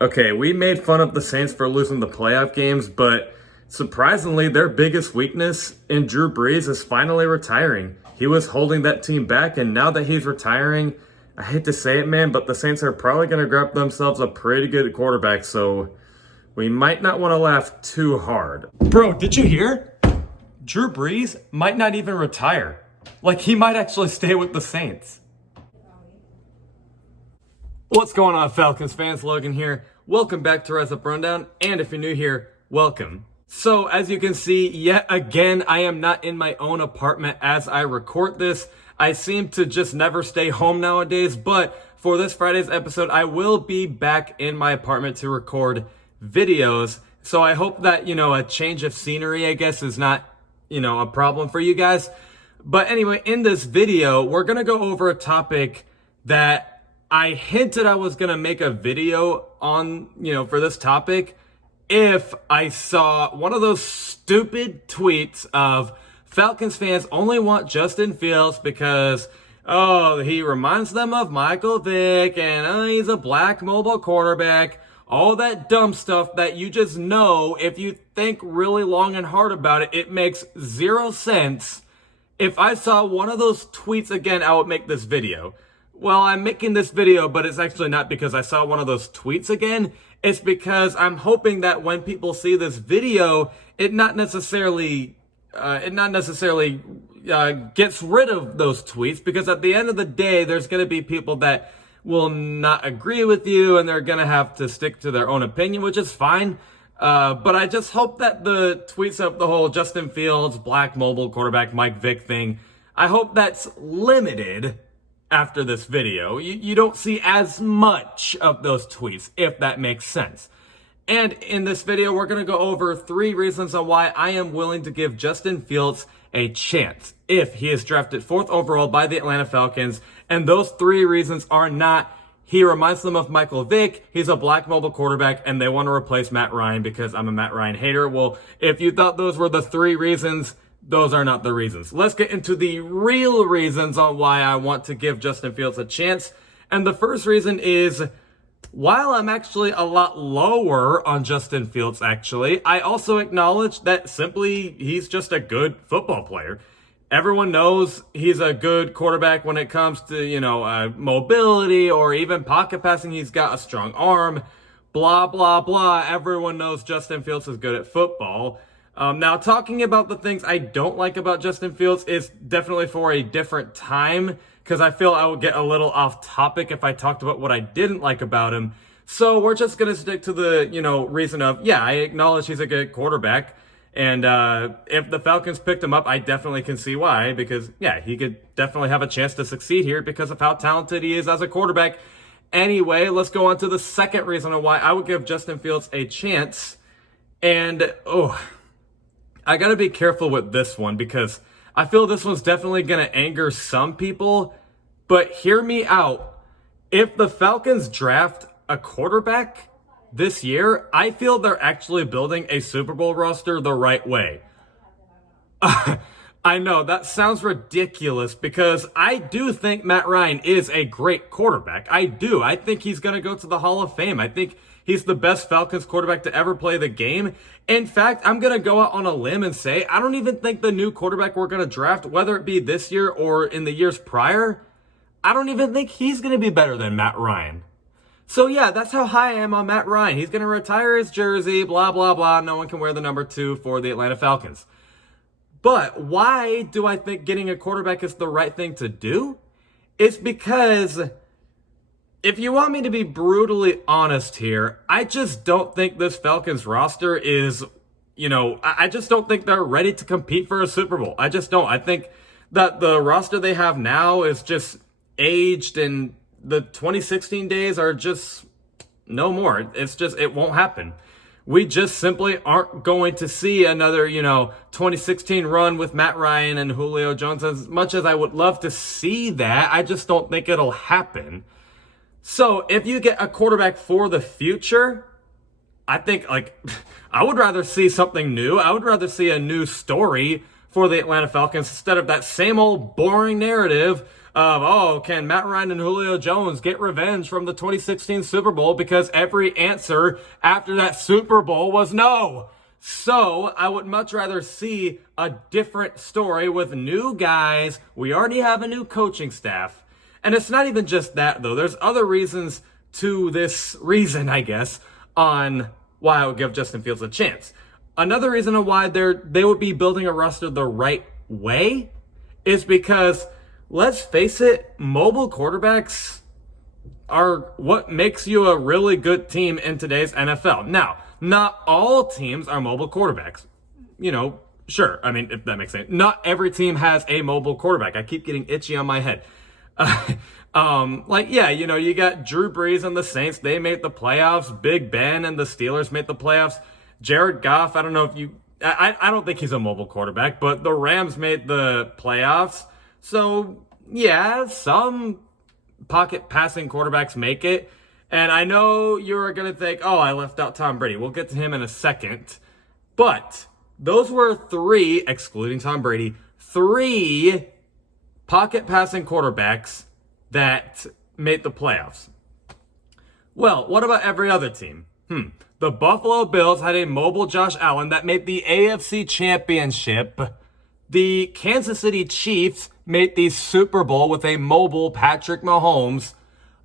Okay, we made fun of the Saints for losing the playoff games, but surprisingly, their biggest weakness in Drew Brees is finally retiring. He was holding that team back, and now that he's retiring, I hate to say it, man, but the Saints are probably going to grab themselves a pretty good quarterback, so we might not want to laugh too hard. Bro, did you hear? Drew Brees might not even retire. Like, he might actually stay with the Saints. What's going on, Falcons fans? Logan here. Welcome back to Rise Up Rundown, and if you're new here, welcome. So, as you can see, yet again, I am not in my own apartment as I record this. I seem to just never stay home nowadays, but for this Friday's episode, I will be back in my apartment to record videos. So I hope that, a change of scenery, I guess, is not, a problem for you guys. But anyway, in this video, we're going to go over a topic that I hinted I was going to make a video on, for this topic if I saw one of those stupid tweets of Falcons fans only want Justin Fields because, he reminds them of Michael Vick and he's a black mobile quarterback. All that dumb stuff that you just know, if you think really long and hard about it, it makes zero sense. If I saw one of those tweets again, I would make this video. Well, I'm making this video, but it's actually not because I saw one of those tweets again. It's because I'm hoping that when people see this video, it not necessarily gets rid of those tweets, because at the end of the day, there's going to be people that will not agree with you and they're going to have to stick to their own opinion, which is fine. But I just hope that the tweets of the whole Justin Fields, black mobile quarterback, Mike Vick thing, I hope that's limited after this video. You don't see as much of those tweets, if that makes sense. And in this video, we're going to go over 3 reasons on why I am willing to give Justin Fields a chance if he is drafted 4th overall by the Atlanta Falcons. And those 3 reasons are not he reminds them of Michael Vick, he's a black mobile quarterback, and they want to replace Matt Ryan because I'm a Matt Ryan hater. Well, if you thought those were the 3 reasons, those are not the reasons. Let's get into the real reasons on why I want to give Justin Fields a chance. And the first reason is, while I'm actually a lot lower on Justin Fields, I also acknowledge that simply he's just a good football player. Everyone knows he's a good quarterback when it comes to, mobility or even pocket passing. He's got a strong arm, blah, blah, blah. Everyone knows Justin Fields is good at football. Now, talking about the things I don't like about Justin Fields is definitely for a different time, because I feel I would get a little off topic if I talked about what I didn't like about him. So we're just going to stick to the, reason of, I acknowledge he's a good quarterback. And if the Falcons picked him up, I definitely can see why, because, he could definitely have a chance to succeed here because of how talented he is as a quarterback. Anyway, let's go on to the second reason on why I would give Justin Fields a chance. And, I gotta be careful with this one because I feel this one's definitely gonna anger some people, but hear me out. If the Falcons draft a quarterback this year, I feel they're actually building a Super Bowl roster the right way. I know, that sounds ridiculous because I do think Matt Ryan is a great quarterback. I do. I think he's gonna go to the Hall of Fame. I think he's the best Falcons quarterback to ever play the game. In fact, I'm going to go out on a limb and say I don't even think the new quarterback we're going to draft, whether it be this year or in the years prior, I don't even think he's going to be better than Matt Ryan. So that's how high I am on Matt Ryan. He's going to retire his jersey, blah, blah, blah. No one can wear the number 2 for the Atlanta Falcons. But why do I think getting a quarterback is the right thing to do? It's because, if you want me to be brutally honest here, I just don't think this Falcons roster is, I just don't think they're ready to compete for a Super Bowl. I just don't. I think that the roster they have now is just aged, and the 2016 days are just no more. It's just, it won't happen. We just simply aren't going to see another, 2016 run with Matt Ryan and Julio Jones. As much as I would love to see that, I just don't think it'll happen. So if you get a quarterback for the future, I think, I would rather see something new. I would rather see a new story for the Atlanta Falcons instead of that same old boring narrative of, oh, can Matt Ryan and Julio Jones get revenge from the 2016 Super Bowl? Because every answer after that Super Bowl was no. So I would much rather see a different story with new guys. We already have a new coaching staff. And it's not even just that, though. There's other reasons to this reason, I guess, on why I would give Justin Fields a chance. Another reason on why they would be building a roster the right way is because, let's face it, mobile quarterbacks are what makes you a really good team in today's NFL. Now, not all teams are mobile quarterbacks. You know, sure. I mean, if that makes sense. Not every team has a mobile quarterback. I keep getting itchy on my head. You got Drew Brees and the Saints. They made the playoffs. Big Ben and the Steelers made the playoffs. Jared Goff, I don't know if I don't think he's a mobile quarterback, but the Rams made the playoffs. So, yeah, some pocket passing quarterbacks make it. And I know you're going to think, oh, I left out Tom Brady. We'll get to him in a second. But those were three, excluding Tom Brady, three pocket passing quarterbacks that made the playoffs. Well, what about every other team? The Buffalo Bills had a mobile Josh Allen that made the AFC Championship. The Kansas City Chiefs made the Super Bowl with a mobile Patrick Mahomes.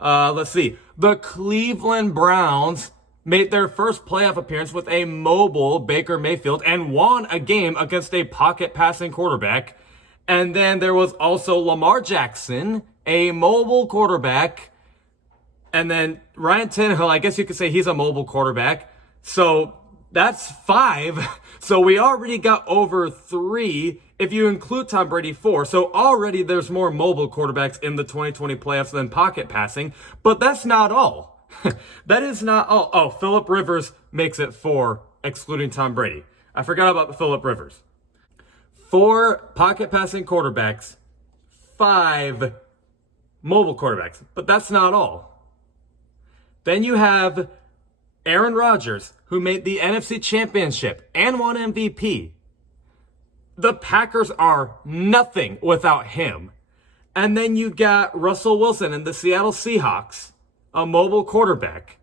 Let's see. The Cleveland Browns made their first playoff appearance with a mobile Baker Mayfield and won a game against a pocket passing quarterback. And then there was also Lamar Jackson, a mobile quarterback. And then Ryan Tannehill, I guess you could say he's a mobile quarterback. So that's 5. So we already got over 3. If you include Tom Brady, 4. So already there's more mobile quarterbacks in the 2020 playoffs than pocket passing. But that's not all. That is not all. Oh, Phillip Rivers makes it 4, excluding Tom Brady. I forgot about Phillip Rivers. 4 pocket passing quarterbacks, 5 mobile quarterbacks. But that's not all. Then you have Aaron Rodgers, who made the NFC Championship and won MVP. The Packers are nothing without him. And then you got Russell Wilson and the Seattle Seahawks, a mobile quarterback.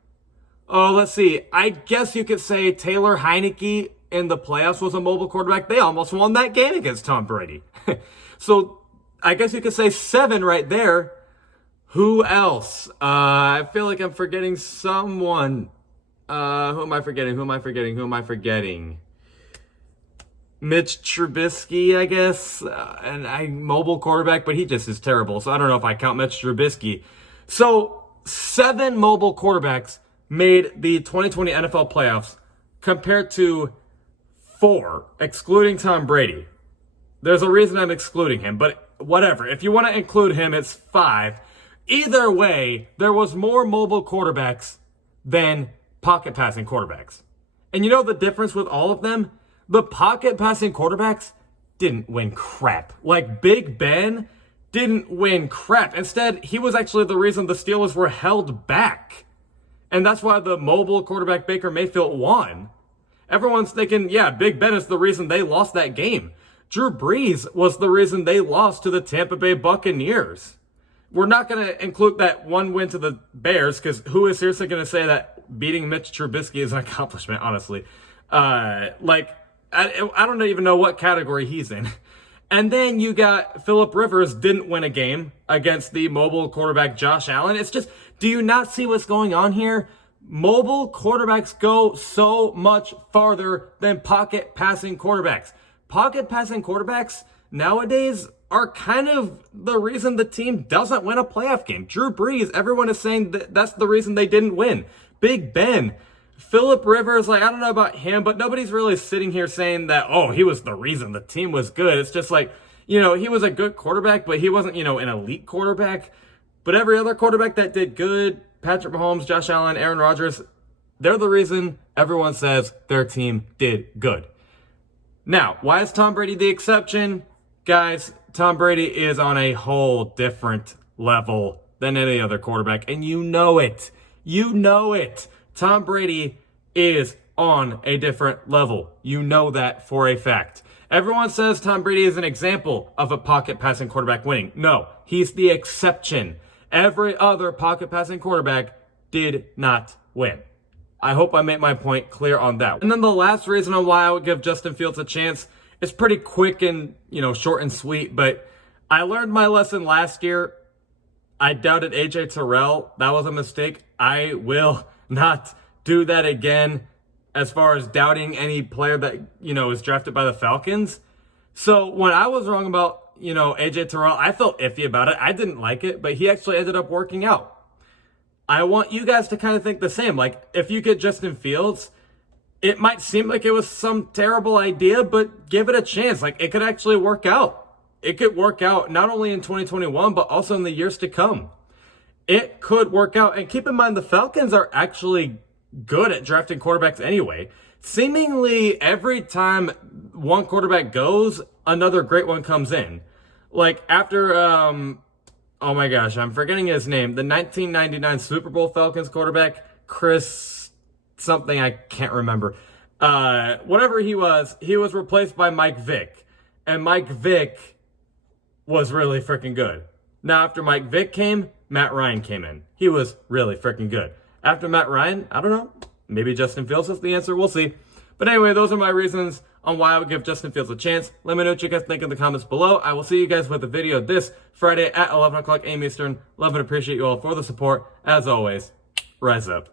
Oh, let's see. I guess you could say Taylor Heineke in the playoffs was a mobile quarterback. They almost won that game against Tom Brady. So I guess you could say 7 right there. Who else? I feel like I'm forgetting someone. Who am I forgetting? Mitch Trubisky, I guess. Mobile quarterback, but he just is terrible. So I don't know if I count Mitch Trubisky. So 7 mobile quarterbacks made the 2020 NFL playoffs compared to 4, excluding Tom Brady. There's a reason I'm excluding him, but whatever. If you want to include him, it's 5. Either way, there was more mobile quarterbacks than pocket passing quarterbacks. And you know the difference with all of them? The pocket passing quarterbacks didn't win crap. Like Big Ben didn't win crap. Instead, he was actually the reason the Steelers were held back. And that's why the mobile quarterback Baker Mayfield won. Everyone's thinking, yeah, Big Ben is the reason they lost that game. Drew Brees was the reason they lost to the Tampa Bay Buccaneers. We're not going to include that one win to the Bears, because who is seriously going to say that beating Mitch Trubisky is an accomplishment, honestly? I don't even know what category he's in. And then you got Phillip Rivers didn't win a game against the mobile quarterback Josh Allen. It's just, do you not see what's going on here? Mobile quarterbacks go so much farther than pocket passing quarterbacks. Pocket passing quarterbacks nowadays are kind of the reason the team doesn't win a playoff game. Drew Brees, everyone is saying that's the reason they didn't win. Big Ben, Phillip Rivers, I don't know about him, but nobody's really sitting here saying that, oh, he was the reason the team was good. It's just like, he was a good quarterback, but he wasn't, an elite quarterback. But every other quarterback that did good, Patrick Mahomes, Josh Allen, Aaron Rodgers, they're the reason everyone says their team did good. Now, why is Tom Brady the exception? Guys, Tom Brady is on a whole different level than any other quarterback, and you know it. You know it. Tom Brady is on a different level. You know that for a fact. Everyone says Tom Brady is an example of a pocket passing quarterback winning. No, he's the exception. Every other pocket passing quarterback did not win. I hope I made my point clear on that. And then the last reason on why I would give Justin Fields a chance is pretty quick and, short and sweet, but I learned my lesson last year. I doubted AJ Terrell. That was a mistake. I will not do that again as far as doubting any player that, is drafted by the Falcons. So when I was wrong about, AJ Terrell, I felt iffy about it. I didn't like it, but he actually ended up working out. I want you guys to kind of think the same. Like, if you get Justin Fields, it might seem like it was some terrible idea, but give it a chance. Like, it could actually work out. It could work out not only in 2021, but also in the years to come. It could work out. And keep in mind, the Falcons are actually good at drafting quarterbacks anyway. Seemingly every time one quarterback goes, another great one comes in. Like after, oh my gosh, I'm forgetting his name. The 1999 Super Bowl Falcons quarterback, Chris something, I can't remember. Whatever he was replaced by Mike Vick. And Mike Vick was really freaking good. Now after Mike Vick came, Matt Ryan came in. He was really freaking good. After Matt Ryan, I don't know. Maybe Justin Fields is the answer. We'll see. But anyway, those are my reasons on why I would give Justin Fields a chance. Let me know what you guys think in the comments below. I will see you guys with a video this Friday at 11 o'clock a.m. Eastern. Love and appreciate you all for the support. As always, rise up.